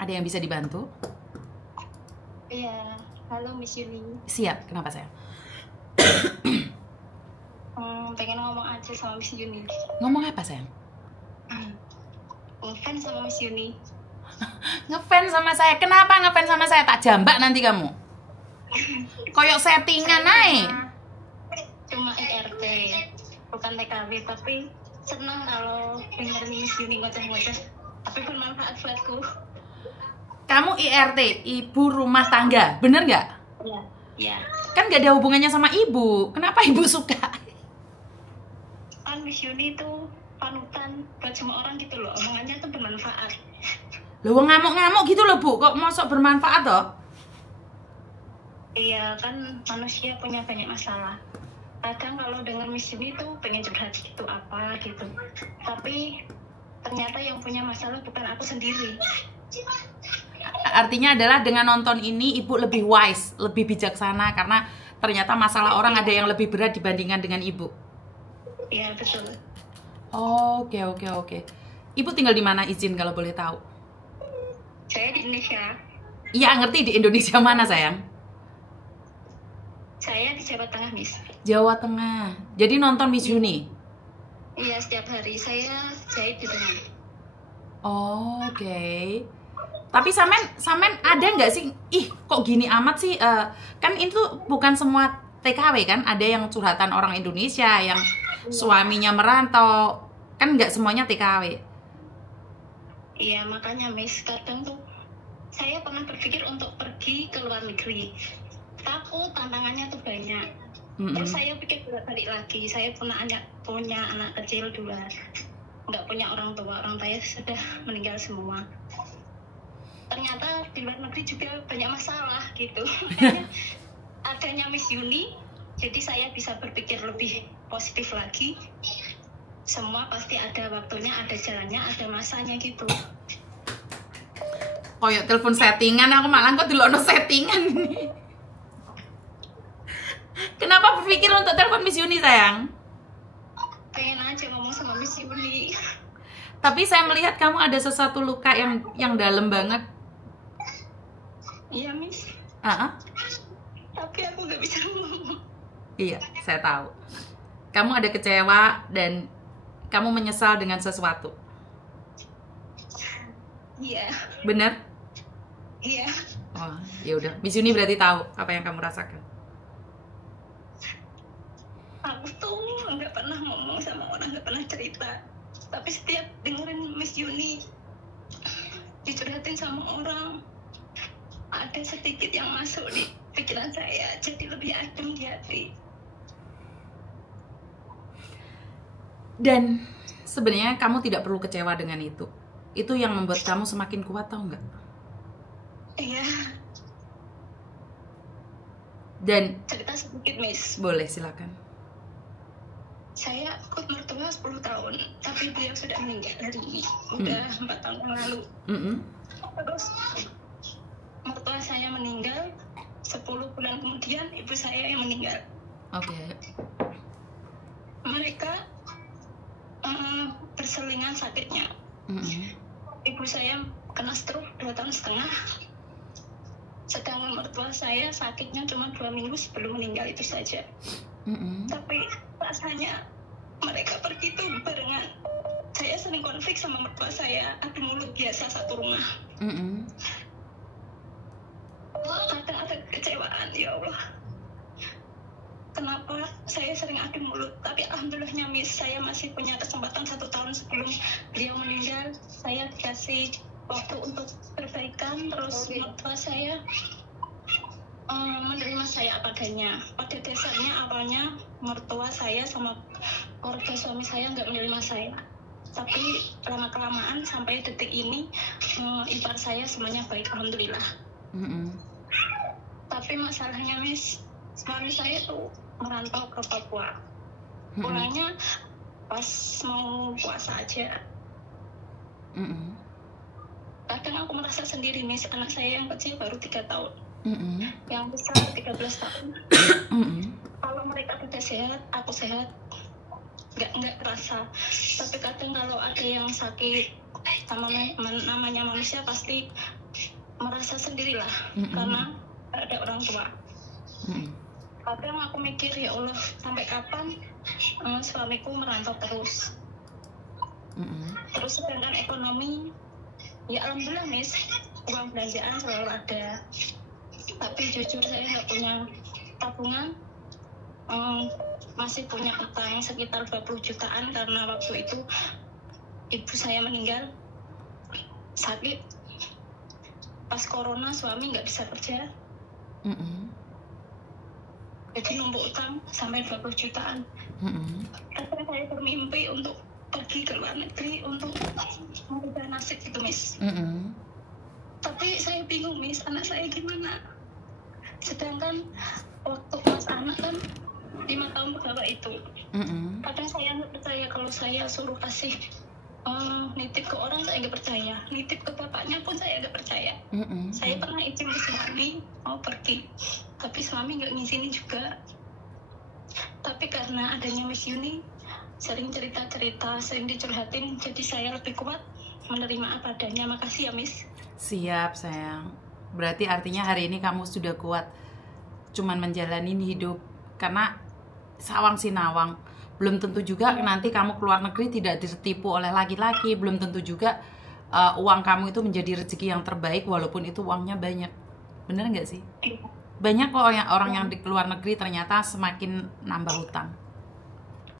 Ada yang bisa dibantu? Iya, halo Miss Yuni. Siap, kenapa sayang? Pengen ngomong aja sama Miss Yuni. Ngomong apa sayang? Ngefans sama Miss Yuni. Ngefans sama saya? Kenapa ngefans sama saya? Tak jambak nanti kamu. Koyok settingan naik. Cuma IRT, bukan TKW, tapi senang kalau denger Miss Yuni ngoceh-ngoceh. Tapi bermanfaat buatku. Kamu IRT, ibu rumah tangga, bener nggak? Iya. Iya. Kan nggak ada hubungannya sama ibu. Kenapa ibu suka? Kan Miss Yuni itu panutan buat semua orang gitu loh. Omongannya tuh bermanfaat. Loh, ngamuk-ngamuk gitu loh Bu, kok masuk bermanfaat toh? Iya, kan manusia punya banyak masalah. Kadang kalau dengar Miss Yuni tuh pengen curhat gitu apa gitu. Tapi ternyata yang punya masalah bukan aku sendiri. Artinya adalah dengan nonton ini ibu lebih wise, lebih bijaksana karena ternyata masalah orang ada yang lebih berat dibandingkan dengan ibu. Iya, betul. Oke. Ibu tinggal di mana, izin kalau boleh tahu? Saya di Indonesia. Iya, ngerti di Indonesia mana sayang? Saya di Jawa Tengah, Miss. Jawa Tengah. Jadi nonton Miss Yuni? Iya, setiap hari saya jahit di tengah. Oke. Tapi samen ada nggak sih? Ih, kok gini amat sih? Kan itu bukan semua TKW kan? Ada yang curhatan orang Indonesia yang suaminya merantau. Kan nggak semuanya TKW. Iya, makanya Miss, kadang tuh saya pernah berpikir untuk pergi ke luar negeri. Takut tantangannya tuh banyak. Terus saya pikir balik lagi. Saya punya anak kecil 2. Nggak punya orang tua sudah meninggal semua. Ternyata di luar negeri juga banyak masalah gitu. Adanya Miss Yuni, jadi saya bisa berpikir lebih positif lagi. Semua pasti ada waktunya, ada jalannya, ada masanya gitu. Koyok telepon settingan, aku malah kok dilokno settingan ini. Kenapa berpikir untuk telepon Miss Yuni sayang? Pengen aja ngomong sama Miss Yuni. Tapi saya melihat kamu ada sesuatu luka yang dalam banget. Iya, Miss. Tapi aku nggak bisa ngomong. Iya, saya tahu. Kamu ada kecewa dan kamu menyesal dengan sesuatu. Iya. Bener? Iya. Oh, ya udah. Miss Yuni berarti tahu apa yang kamu rasakan. Aku tuh nggak pernah ngomong sama orang, nggak pernah cerita. Tapi setiap dengerin Miss Yuni dicurhatin sama orang, ada sedikit yang masuk di pikiran saya, jadi lebih adem di hati. Dan sebenarnya kamu tidak perlu kecewa dengan itu. Itu yang membuat kamu semakin kuat, tau nggak? Iya. Dan Cerita sedikit, Miss. boleh, silakan. Saya ikut mertua 10 tahun, tapi beliau sudah meninggal hari ini. Udah 4 tahun yang lalu. Terus mertua saya meninggal, 10 bulan kemudian ibu saya yang meninggal. Oke. Mereka berselingan sakitnya. Ibu saya kena stroke 2,5 tahun. Sedangkan mertua saya sakitnya cuma 2 minggu sebelum meninggal itu saja. Tapi rasanya mereka pergi tuh barengan. Saya sering konflik sama mertua saya, adu mulut biasa satu rumah. Kadang ada kecewaan, ya Allah. Kenapa saya sering adu mulut? Tapi alhamdulillahnya Miss, saya masih punya kesempatan 1 tahun sebelum beliau meninggal. Saya dikasih waktu untuk perbaikan. Terus mertua saya menerima saya apa adanya. Pada dasarnya awalnya mertua saya sama keluarga suami saya nggak menerima saya. Tapi lama-kelamaan sampai detik ini ipar saya semuanya baik, alhamdulillah. Tapi masalahnya Miss, suami saya tuh merantau ke Papua. Pulangnya pas mau puasa aja. Kadang aku merasa sendiri Miss, anak saya yang kecil baru 3 tahun. Yang besar 13 tahun. Kalau mereka tidak sehat, aku sehat, nggak terasa. Tapi kadang kalau ada yang sakit, namanya manusia pasti merasa sendirilah karena ada orang tua. Kadang aku mikir, ya Allah, sampai kapan suamiku merantau terus. Terus sedangkan ekonomi, ya alhamdulillah Miss, uang belanjaan selalu ada. Tapi jujur saya nggak punya tabungan, masih punya utang sekitar 20 jutaan karena waktu itu ibu saya meninggal sakit. Pas corona suami nggak bisa kerja, jadi numpuk utang sampai 20 jutaan. Akhirnya saya bermimpi untuk pergi ke luar negeri untuk merubah nasib gitu Miss. Tapi saya bingung Miss, anak saya gimana? Sedangkan waktu pas anak kan 5 tahun berapa itu. Kadang saya nggak percaya kalau saya suruh kasih nitip ke orang, saya nggak percaya. Nitip ke bapaknya pun saya nggak percaya. Saya pernah izin ke suami mau pergi, tapi suami nggak ngizinin juga. Tapi karena adanya Miss Yuni, sering cerita-cerita, sering dicurhatin, jadi saya lebih kuat menerima apa adanya. Makasih ya Miss. Siap sayang. Berarti artinya hari ini kamu sudah kuat cuman menjalani hidup. Karena sawang sinawang, belum tentu juga nanti kamu keluar negeri tidak ditipu oleh laki-laki. Belum tentu juga uang kamu itu menjadi rezeki yang terbaik walaupun itu uangnya banyak. Bener nggak sih? Banyak kok orang yang di luar negeri ternyata semakin nambah hutang.